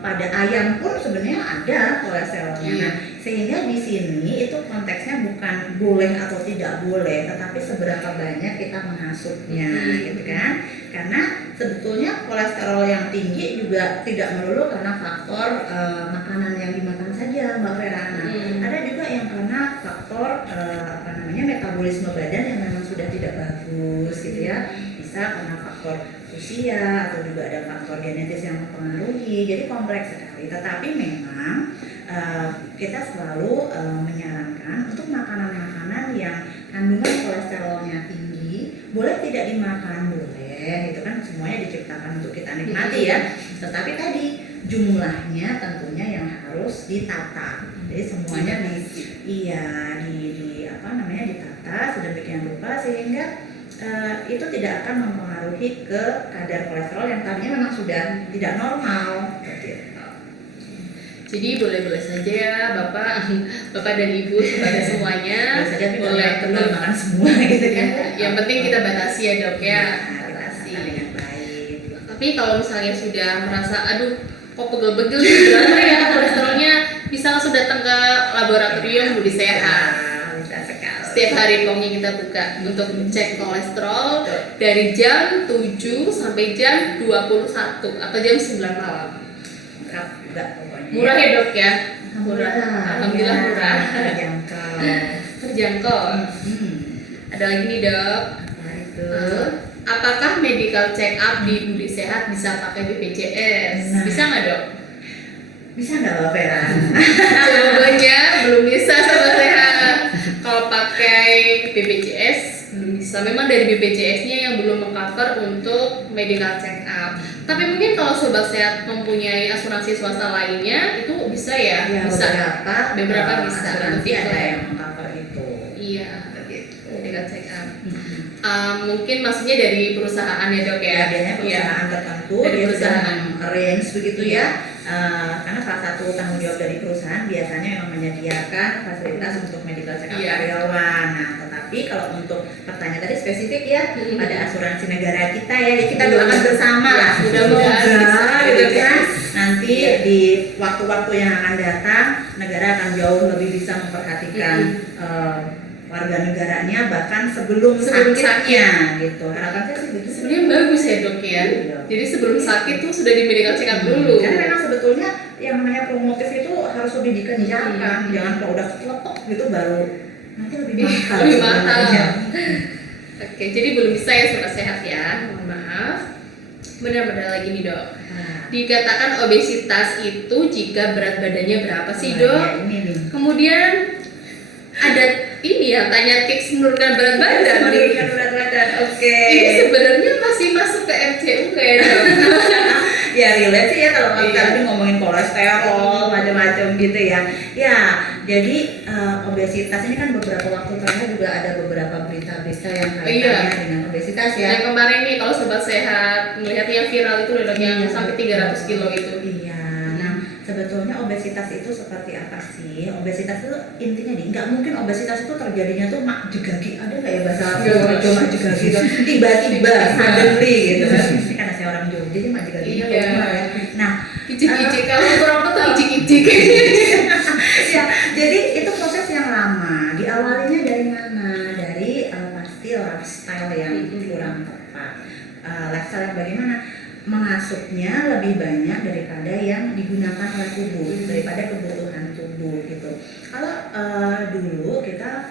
Pada ayam pun sebenarnya ada kolesterolnya. Nah, sehingga di sini itu konteksnya bukan boleh atau tidak boleh, tetapi seberapa banyak kita menghasutnya, gitu kan? Karena sebetulnya kolesterol yang tinggi juga tidak melulu karena faktor makanan yang dimakan saja, Mbak Vera. Nah, ada juga yang karena faktor metabolisme badan yang memang sudah tidak bagus, gitu ya. Bisa karena faktor usia atau juga ada faktor genetis yang mempengaruhi, jadi kompleks sekali. Tetapi memang kita selalu menyarankan untuk makanan-makanan yang kandungan kolesterolnya tinggi, boleh tidak dimakan, boleh, itu kan semuanya diciptakan untuk kita nikmati ya. Tetapi tadi jumlahnya tentunya yang harus ditata. Jadi semuanya ditata sedemikian rupa sehingga itu tidak akan mempengaruhi ke kadar kolesterol yang tadinya memang sudah tidak normal seperti itu. Jadi boleh-boleh saja ya Bapak dan Ibu kepada semuanya. Boleh saja, tapi boleh betul makan semua gitu kan. Yang penting kita batasi ya Dok ya. Kita Batasi. dengan baik. Tapi kalau misalnya sudah merasa aduh kok pegel-pegel nih, berapa ya kolesterolnya, bisa langsung datang ke laboratorium Budi Sehat. Bisa sekali. Setiap hari pokoknya kita buka untuk cek kolesterol dari jam 7 sampai jam 21 atau jam 9 malam. Murah juga pokoknya. Murah ya Dok ya? Murah. Alhamdulillah Ya, murah. terjangkau. Terjangkau. Ada lagi nih Dok. Nah, itu. Apakah medical check up di Budi Sehat bisa pakai BPJS? Nah. Bisa nggak Dok? Bisa nggak Mbak Vera? Jawabannya belum bisa Sobat Sehat. Kalau pakai BPJS belum bisa. Memang dari BPJS-nya yang belum mengcover untuk medical check up. Tapi mungkin kalau Sobat Sehat mempunyai asuransi swasta lainnya itu bisa ya? Ya, Bisa. beberapa bisa. asuransi Nanti ada kalau- yang mengcover itu. Iya, medical check up. Mungkin maksudnya dari perusahaan ya Dok ya? Ya, biasanya perusahaan tertentu Dari dia perusahaan. sudah arrange begitu ya. Karena salah satu tanggung jawab dari perusahaan biasanya memang menyediakan fasilitas untuk medical check up Iya. karyawan. Nah, tetapi kalau untuk pertanyaan tadi spesifik ya pada asuransi negara kita ya, kita Iya. doakan bersama lah. Mudah-mudahan bisa, gitu gitu. kan. Nanti di waktu-waktu yang akan datang negara akan jauh lebih bisa memperhatikan warga negaranya bahkan sebelum sakitnya gitu. Harapan saya sih begitu. Sebenarnya bagus ya Dok ya. Iya. Jadi sebelum sakit tuh sudah di medical check up dulu. Karena memang sebetulnya yang namanya promotif itu harus lebih dikenjarkan. Jangan kalau udah kelepek gitu baru nanti lebih mahal. Lebih mahal. sebenarnya. Oke, jadi belum bisa ya Sobat Sehat ya. Mohon maaf. Benar-benar lagi nih Dok. Nah, Dikatakan obesitas itu jika berat badannya berapa sih nah, Dok? ya ini nih. Kemudian ada ini ya, tanya tips menurunkan berat badan nih. Menurunkan berat badan. Oke. Ini sebenarnya masih masuk ke MCU kayak Dok. Ya relate sih ya kalau kita Iya. tadi ngomongin kolesterol macam-macam gitu ya. Ya, jadi obesitas ini kan beberapa waktu terakhir juga ada beberapa berita-berita yang kaitannya dengan obesitas ya. Yang kemarin nih kalau Sobat Sehat melihat yang viral itu loh Dok, yang Iya, sampai betul. 300 kilo itu. Iya. Nah, sebetulnya obesitas itu seperti apa sih? Obesitas itu intinya nih, nggak mungkin obesitas itu terjadinya tuh mak jegagi, ada nggak ya bahasa Nggak. Jawa mak jegagi tuh tiba-tiba suddenly gitu. Ini karena saya orang Jogja jadi mak jegagi Iya. ya. Nah, Icik-icik, kalau kurang tuh icik-icik. ya, jadi itu proses yang lama. Diawalinya dari mana? Dari pasti lifestyle yang kurang tepat. Lifestyle yang bagaimana? Mengasuhnya lebih banyak daripada yang digunakan oleh tubuh, daripada kebutuhan tubuh gitu. Kalau dulu kita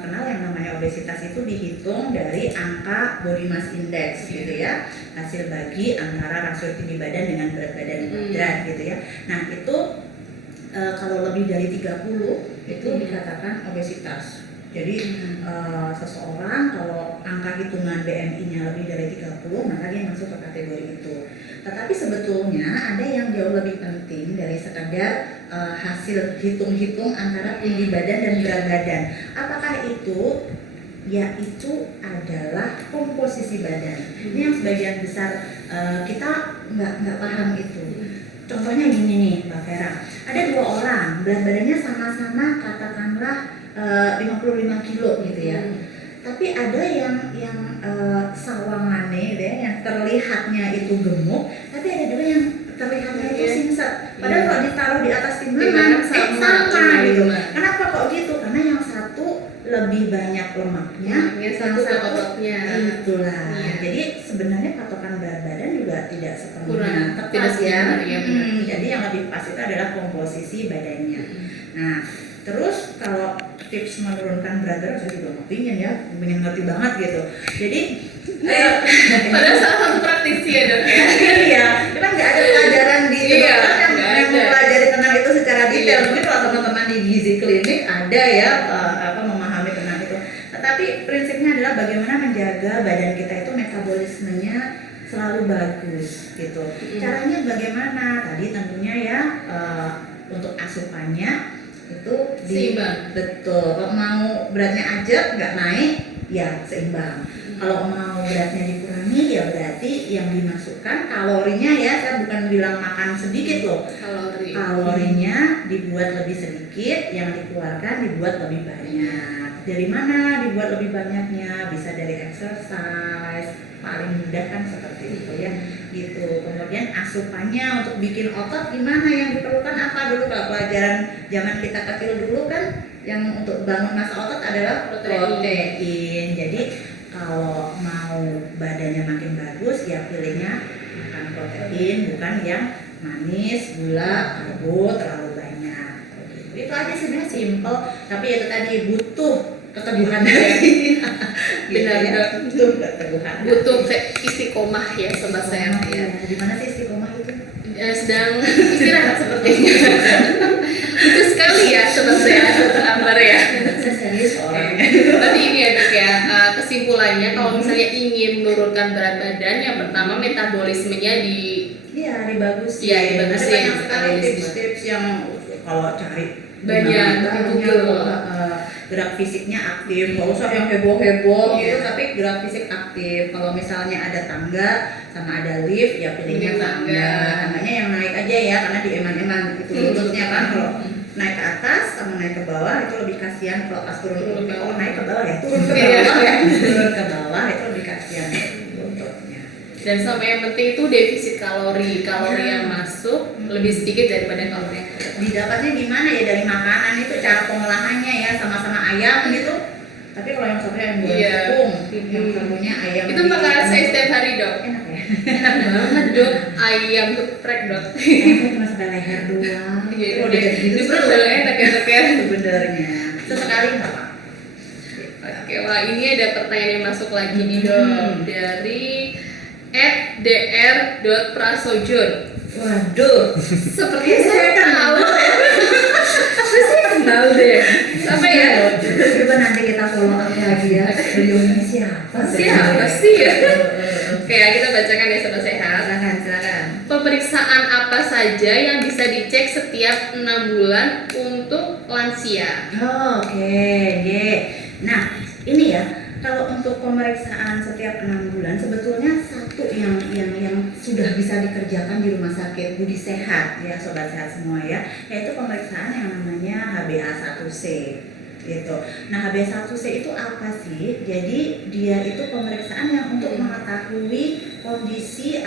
kenal yang namanya obesitas itu dihitung dari angka body mass index gitu ya, hasil bagi antara rasio tinggi badan dengan berat badan kuadrat gitu ya. Nah itu kalau lebih dari 30 itu dikatakan obesitas. Jadi seseorang kalau angka hitungan BMI-nya lebih dari 30 maka dia masuk ke kategori itu. Tetapi sebetulnya ada yang jauh lebih penting dari sekadar hasil hitung-hitung antara tinggi badan dan berat badan. Apakah itu? Yaitu adalah komposisi badan. Ini yang sebagian besar kita nggak paham itu. Contohnya gini nih Mbak Vera, ada dua orang berat badannya sama-sama katakanlah 55 kilo gitu ya. Tapi ada yang sawangannya gitu ya, yang terlihatnya itu gemuk, tapi ada juga yang terlihatnya itu singset. Padahal kalau ditaruh di atas timbangan sama gitu. Kenapa kok gitu? Karena yang satu lebih banyak lemaknya, yang satu ototnya. Itulah. Iya. Jadi sebenarnya patokan berat badan juga tidak Kurang, sepenuhnya tepat tidak ya. sepenuhnya, iya, benar. Jadi yang lebih pas itu adalah komposisi badannya. Nah, terus kalau tips menurunkan berat badan saya juga nggak pingin ya, pengen ngerti banget gitu. Jadi Padahal salah satu praktisi ya Dok ya. iya, cuman nggak ada pelajaran di Iya, kedokteran nggak yang ada. mempelajari tentang itu secara detail. Iya. Mungkin kalau teman-teman di gizi klinik ada ya memahami tentang itu. Tetapi prinsipnya adalah bagaimana menjaga badan kita itu metabolismenya selalu bagus gitu. Caranya bagaimana? Tadi tentunya ya untuk asupannya itu Seimbang. Betul. Kalau mau beratnya aja nggak naik, ya seimbang. Kalau mau beratnya dikurangi, ya berarti yang dimasukkan kalorinya ya, saya bukan bilang makan sedikit loh. Kalorinya dibuat lebih sedikit, yang dikeluarkan dibuat lebih banyak. Dari mana dibuat lebih banyaknya? Bisa dari exercise, paling mudah kan seperti itu ya, gitu. Kemudian asupannya untuk bikin otot gimana, yang diperlukan apa dulu kalau pelajaran zaman kita kecil dulu kan, yang untuk bangun massa otot adalah protein. Jadi kalau mau badannya makin bagus ya pilihnya makan protein, bukan yang manis, gula, karbo terlalu banyak. Itu aja sebenarnya simple, tapi itu tadi butuh keteguhan dari Benar, ya, butuh keteguhan. Butuh istiqomah ya sobat sehat ya. Di mana sih istiqomah itu? Sedang istirahat sepertinya. Itu sekali ya sobat sehat Ambar ya. Saya serius orangnya. Tapi ini ya Dok ya, kesimpulannya kalau misalnya ingin menurunkan berat badan, yang pertama metabolismenya Iya, dibagusin. Iya, dibagusin. Ada banyak sekali tips-tips yang kalau cari Banyak, di Google. Gerak fisiknya aktif, nggak usah yang heboh-heboh gitu, tapi gerak fisik aktif. Kalau misalnya ada tangga sama ada lift, ya pilihnya tangga. Tangganya yang naik aja ya, karena di eman-eman itu lututnya kan. Kalau naik ke atas sama naik ke bawah itu lebih kasihan. Kalau pas turun ke bawah, oh naik ke bawah ya, turun ke bawah ya, turun ke bawah itu lebih kasihan lututnya. Dan sama yang penting itu defisit kalori yang masuk lebih sedikit daripada kalori yang keluar. Didapatnya gimana ya, dari makanan itu cara pengolahannya ya, sama-sama ayam gitu. Tapi kalau yang satu yang buah tepung, yang satunya ayam. Itu makanan saya setiap hari Dok. Enak ya. Enak banget Dok, ayam geprek Dok. Cuma sampai leher doang. Iya, Udah jadi di perut udah enak ya Dok ya. sebenarnya. Sesekali nggak apa. Oke, wah ini ada pertanyaan yang masuk lagi nih Dok, dari @dr.prasojon. Waduh, Sepertinya saya tahu. Saya kenal deh. Apa ya? coba nanti kita follow up lagi ya. Beliau ini siapa? Siapa sih ya? Oke, ya, kita bacakan ya sobat sehat. Silakan. Pemeriksaan apa saja yang bisa dicek setiap 6 bulan untuk lansia? Oke. Nah, ini ya. Kalau untuk pemeriksaan setiap 6 bulan sebetulnya satu yang sudah bisa dikerjakan di rumah sakit Budi Sehat ya sobat sehat semua ya, yaitu pemeriksaan yang namanya HbA1c gitu. Nah, HbA1c itu apa sih? Jadi dia itu pemeriksaan yang untuk mengetahui kondisi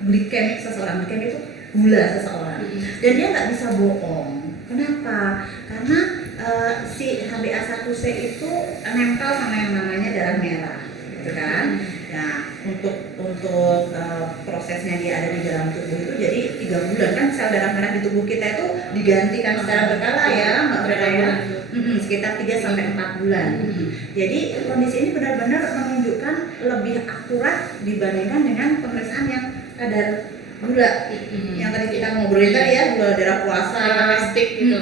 glikemik seseorang. Glikemik itu gula seseorang. Dan dia nggak bisa bohong. Kenapa? Karena si HbA1c itu nempel sama yang namanya darah merah, gitu kan? Nah, untuk prosesnya dia ada di dalam tubuh itu jadi 3 bulan kan sel darah merah di tubuh kita itu digantikan secara berkala ya, Mbak Vera ya. Sekitar 3 sampai 4 bulan. Jadi kondisi ini benar-benar menunjukkan lebih akurat dibandingkan dengan pemeriksaan yang kadar gula yang tadi kita ngobrolin tadi ya, gula darah puasa, Domestik gitu.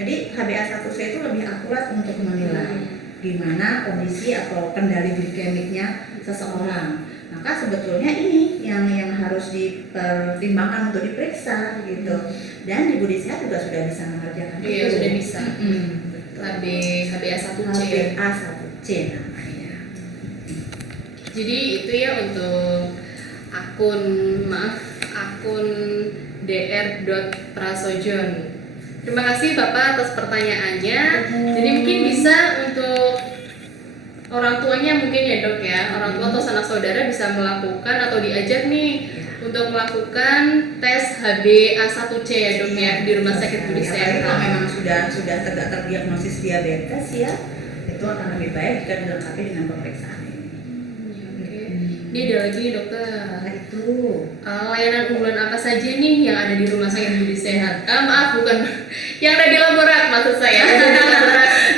Jadi HbA1c itu lebih akurat untuk menilai gimana kondisi atau kendali glikemiknya seseorang. Maka sebetulnya ini yang harus dipertimbangkan untuk diperiksa gitu. Dan di Budi Sehat juga sudah bisa mengerjakan itu. Iya, sudah bisa. HbA1c. HbA1c namanya. Jadi itu ya untuk akun dr.prasojon. Terima kasih Bapak atas pertanyaannya. Jadi mungkin bisa untuk orang tuanya mungkin ya Dok ya, orang tua atau sanak saudara bisa melakukan atau diajak nih untuk melakukan tes HbA1c ya Dok ya di Rumah Sakit Budi Sehat. Kalau memang sudah tegak terdiagnosis diabetes ya, itu akan lebih baik jika dilengkapi dengan pemeriksaan ini. Ini ada lagi nih dokter. Itu Layanan unggulan apa saja nih yang ada di Rumah Sakit Budi Sehat? Maaf, bukan yang ada di laborat maksud saya.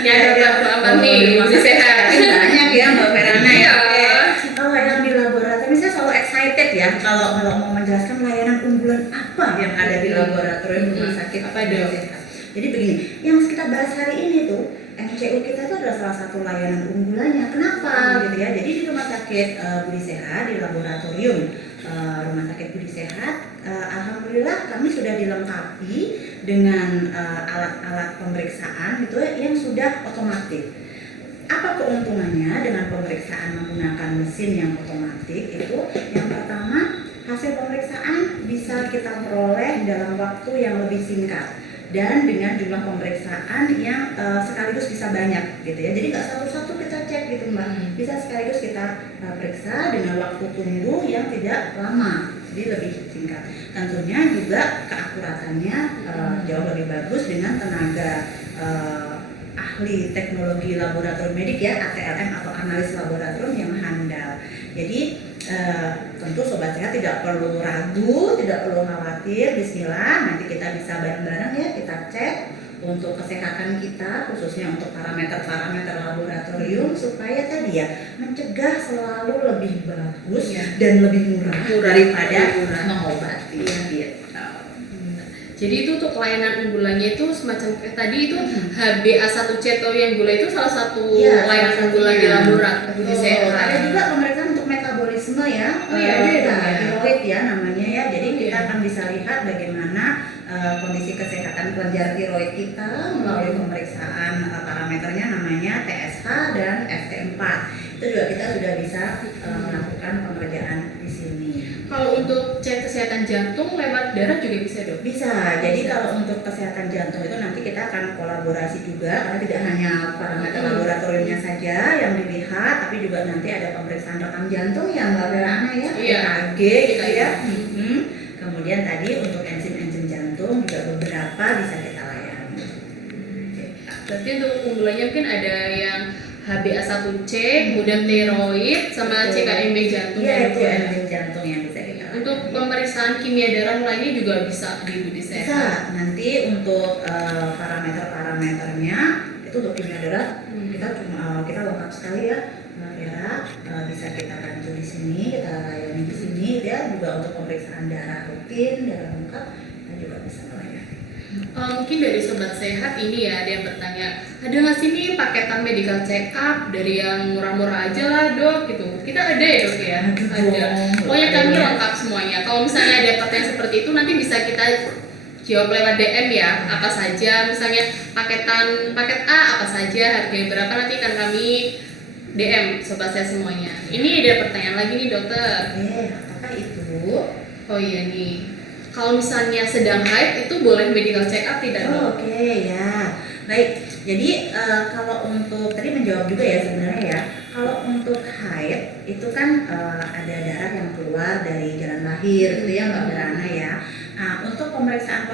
Yang ada apa nih Budi Sehat? banyak ya Mbak Verana ya. Iya. Kalau yang di laboratorium saya selalu excited ya kalau mau menjelaskan layanan unggulan apa yang ada di laboratorium Rumah Sakit Apa dong? Budi Sehat. Jadi begini, yang kita bahas hari ini tuh MCU kita itu adalah salah satu layanan unggulannya. Kenapa gitu ya? Jadi di Rumah Sakit Budi Sehat, di laboratorium Rumah Sakit Budi Sehat, alhamdulillah alhamdulillah kami sudah dilengkapi dengan alat-alat pemeriksaan itu yang sudah otomatis. Apa keuntungannya dengan pemeriksaan menggunakan mesin yang otomatis itu? Yang pertama, hasil pemeriksaan bisa kita peroleh dalam waktu yang lebih singkat dan dengan jumlah pemeriksaan yang sekaligus bisa banyak gitu ya. Jadi nggak satu-satu kita cek gitu Mbak, bisa sekaligus kita periksa dengan waktu tunggu yang tidak lama, jadi lebih singkat. Tentunya juga keakuratannya jauh lebih bagus dengan tenaga ahli teknologi laboratorium medik ya, ATLM atau analis laboratorium yang handal. Jadi tentu sobat sehat tidak perlu ragu, tidak perlu khawatir. Bismillah, nanti kita bisa bareng-bareng ya kita cek untuk kesehatan kita, khususnya untuk parameter-parameter laboratorium supaya tadi ya mencegah selalu lebih bagus dan lebih murah daripada mengobati. Gitu. Jadi itu untuk layanan unggulannya itu semacam kayak tadi itu HbA1c yang gula itu salah satu layanan unggulan di laboratorium sehat. Ada juga pemeriksaan untuk metabolisme ya. Tiroid ya namanya ya. Jadi kita akan bisa lihat bagaimana kondisi kesehatan kelenjar tiroid kita melalui pemeriksaan parameternya namanya TSH dan FT4. Itu juga kita sudah bisa melakukan pengerjaan di sini. Kalau untuk cek kesehatan jantung lewat darah juga bisa dok? Bisa. Jadi kalau untuk kesehatan jantung itu nanti kita akan kolaborasi juga karena tidak hanya parameter laboratoriumnya saja yang dilihat, tapi juga nanti ada pemeriksaan rekam jantung yang Mbak Verana ya, EKG gitu ya. Kemudian tadi untuk enzim-enzim jantung juga beberapa bisa kita layani. Berarti untuk unggulannya mungkin ada yang HbA1c, kemudian tiroid, sama CKMB jantung. Iya, itu enzim jantung yang bisa kita layani. Untuk pemeriksaan kimia darah lainnya juga bisa di Budi Sehat. Bisa. Nanti untuk parameter-parameternya itu untuk kimia darah kita lengkap sekali ya. Vera bisa kita bantu di sini, kita layani di sini ya, juga untuk pemeriksaan darah rutin, darah lengkap, kita juga bisa melayani. Mungkin dari sobat sehat ini ya ada yang bertanya, ada nggak sih nih paketan medical check up dari yang murah-murah aja lah dok gitu? Kita ada ya dok ya? Ada. Pokoknya kami lengkap semuanya. Kalau misalnya ada pertanyaan seperti itu nanti bisa kita jawab lewat DM ya, apa saja misalnya paket A apa saja, harganya berapa, nanti akan kami DM sobat saya semuanya. Ini ada pertanyaan lagi nih dokter. Apakah itu? Oh iya nih, kalau misalnya sedang haid itu boleh medical check up tidak dok? Oke, ya. Baik, jadi kalau untuk tadi menjawab juga ya sebenarnya ya. Kalau untuk haid itu kan ada darah yang keluar dari jalan lahir gitu ya Mbak Verana ya. Nah, untuk pemeriksaan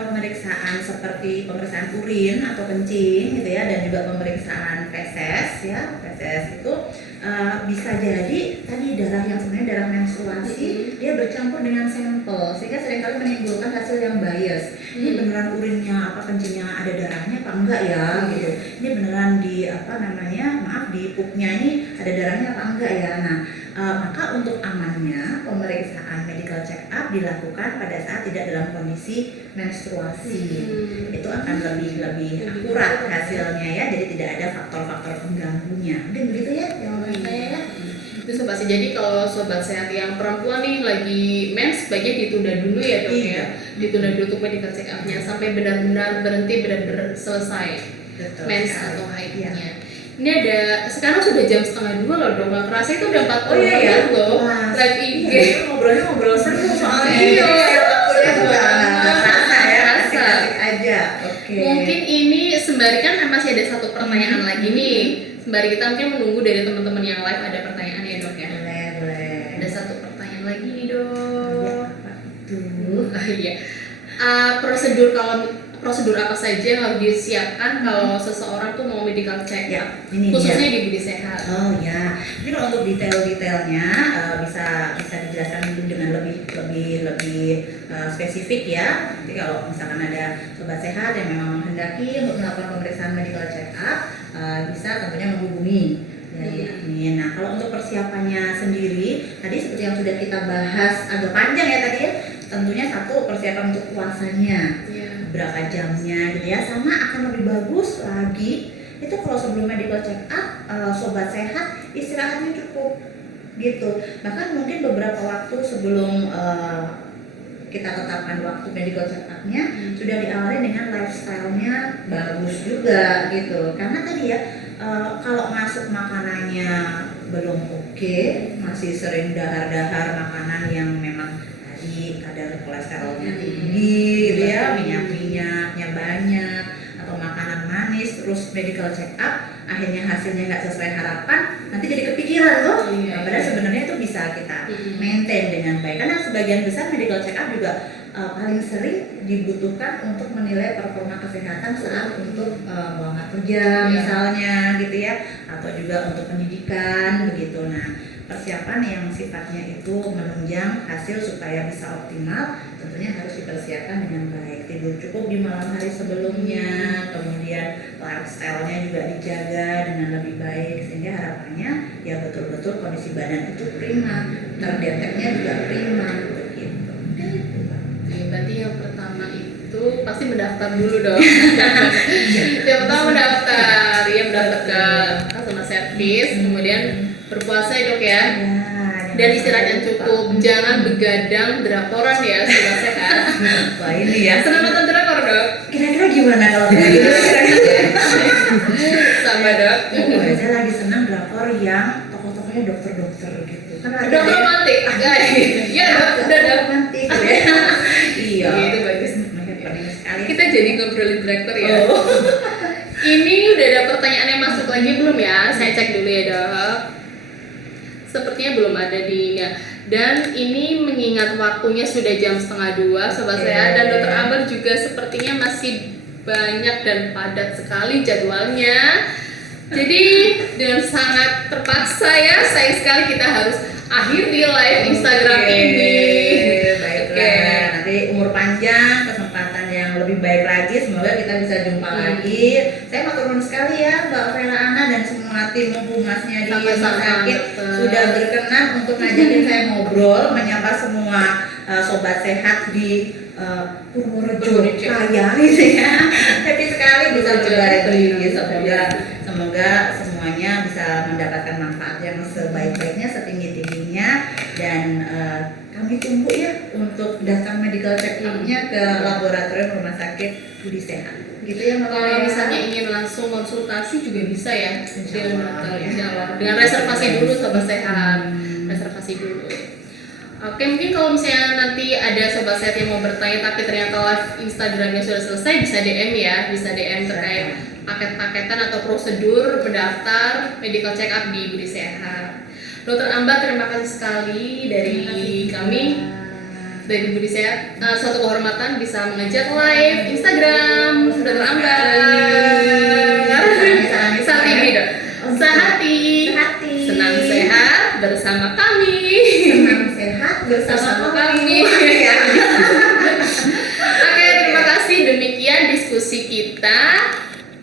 seperti pemeriksaan urin atau kencing gitu ya, dan juga pemeriksaan feses ya, feses itu bisa jadi tadi darah yang sebenarnya darah menstruasi dia bercampur dengan sampel sehingga seringkali menimbulkan hasil yang bias. Ini beneran urinnya apa kencingnya ada darahnya apa enggak ya gitu. Ini beneran di di pupnya ini ada darahnya apa enggak ya. Nah, maka untuk amannya pemeriksaan medical check up dilakukan pada saat tidak dalam kondisi menstruasi. Itu akan lebih akurat hasilnya ya, jadi tidak ada faktor-faktor pengganggunya. Mungkin begitu ya jawaban saya ya. Itu sobat sehat. Jadi kalau sobat sehat yang perempuan nih lagi mens, sebaiknya ditunda dulu ya dok ya. Ditunda dulu untuk medical check up-nya sampai benar-benar berhenti, benar-benar selesai mens atau haidnya. Ini ada, sekarang sudah jam 1:30 loh dong, nggak kerasa itu udah 40 menit loh live IG. Ngobrol seru soalnya. Iya, kerasa ya, asik-asik aja. Oke. Mungkin ini sembari kan masih ada satu pertanyaan lagi nih. Sembari kita mungkin menunggu dari teman-teman yang live ada pertanyaan ya dok ya. Boleh. Ada satu pertanyaan lagi nih dok. Tuh. Iya. Prosedur apa saja yang harus disiapkan kalau seseorang tuh mau medical check up, khususnya di Budi Sehat? Oh ya, ini kalau untuk detail-detailnya bisa dijelaskan dulu dengan lebih spesifik ya. Nanti kalau misalkan ada sobat sehat yang memang menghendaki untuk melakukan pemeriksaan medical check up, bisa tentunya menghubungi. Nah, kalau untuk persiapannya sendiri, tadi seperti yang sudah kita bahas agak panjang ya tadi ya. Tentunya satu persiapan untuk puasanya, berapa jamnya gitu ya, sama akan lebih bagus lagi itu kalau sebelum medical check up sobat sehat istirahatnya cukup gitu, bahkan mungkin beberapa waktu sebelum kita tetapkan waktu medical check up-nya sudah diawali dengan lifestyle-nya bagus juga gitu. Karena tadi ya kalau masuk makanannya belum oke, masih sering dahar-dahar makanan yang memang tadi kadar kolesterolnya tinggi gitu ya, minyak-minyaknya banyak, atau makanan manis, terus medical check up akhirnya hasilnya nggak sesuai harapan, nanti jadi kepikiran tuh. Padahal sebenarnya itu bisa kita maintain dengan baik. Karena sebagian besar medical check up juga paling sering dibutuhkan untuk menilai performa kesehatan saat untuk lowongan kerja misalnya gitu ya, atau juga untuk pendidikan begitu. Nah, persiapan yang sifatnya itu menunjang hasil supaya bisa optimal tentunya harus dipersiapkan dengan baik. Tidur cukup di malam hari sebelumnya, kemudian lifestyle-nya juga dijaga dengan lebih baik sehingga harapannya ya betul-betul kondisi badan itu prima, terdeteknya juga prima begitu. Berarti yang pertama itu pasti mendaftar dulu dong. Yang pertama mendaftar ke customer service, kemudian berpuasa ya dok ya, dan istirahat yang cukup, jangan begadang drakoran ya sudah sehat. Wah ini ya, Senang nonton drakor dok? kira-kira gimana kalau kayak gitu? Sama dok. Saya lagi senang drakor yang tokoh-tokohnya dokter-dokter gitu. Kan ada Dok romantik? Iya dok, udah dok. romantik ya. Iya. Itu bagus. Penting sekali. Kita jadi ngobrolin drakor ya. Ini udah ada pertanyaan yang masuk lagi belum ya? Saya cek dulu ya dok. Sepertinya belum ada di ini. Dan ini mengingat waktunya sudah jam 1:30 sobat sehat, dan dokter Ambar juga sepertinya masih banyak dan padat sekali jadwalnya. Jadi dengan sangat terpaksa ya, sayang sekali kita harus akhiri live Instagram ini. Baiklah, nanti umur panjang, kesempatan yang lebih baik lagi, semoga kita bisa jumpa lagi. Saya matur nuwun sekali ya Mbak Vera Ana dan semua tim humasnya di rumah sakit sudah berkenan untuk ngajakin saya ngobrol, menyapa semua sobat sehat di Purworejo Raya gitu ya. Happy sekali bisa berbagi, semoga semuanya bisa mendapatkan manfaat yang sebaik-baiknya, setinggi-tingginya, dan kami tunggu ya untuk datang medical check up-nya ke laboratorium rumah sakit Budi Sehat. Gitu ya Mbak. Kalau misalnya ingin langsung konsultasi juga bisa ya, insya Allah. Dengan reservasi dulu sobat sehat, reservasi dulu. Oke, mungkin kalau misalnya nanti ada sobat sehat yang mau bertanya tapi ternyata live Instagramnya sudah selesai, bisa DM ya, bisa DM terkait paket-paketan atau prosedur mendaftar medical check up di Budi Sehat. Dokter Amba, terima kasih sekali dari kami dari Budi Sehat. Suatu kehormatan bisa mengajak live Instagram Dokter Amba. Saat ini dok, sehati, senang sehat bersama kami. Senang sehat bersama kami. Oke, terima kasih. Demikian diskusi kita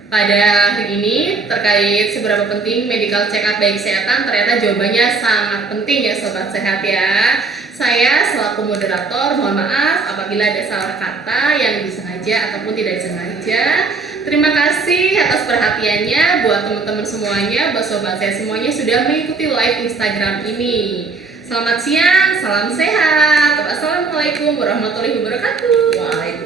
pada hari ini terkait seberapa penting medical check up baik kesehatan. Ternyata jawabannya sangat penting ya sobat sehat ya. Saya selaku moderator mohon maaf apabila ada salah kata yang disengaja ataupun tidak disengaja. Terima kasih atas perhatiannya buat teman-teman semuanya, buat sobat saya semuanya sudah mengikuti live Instagram ini. Selamat siang, salam sehat. Assalamualaikum warahmatullahi wabarakatuh. Waalaikumsalam.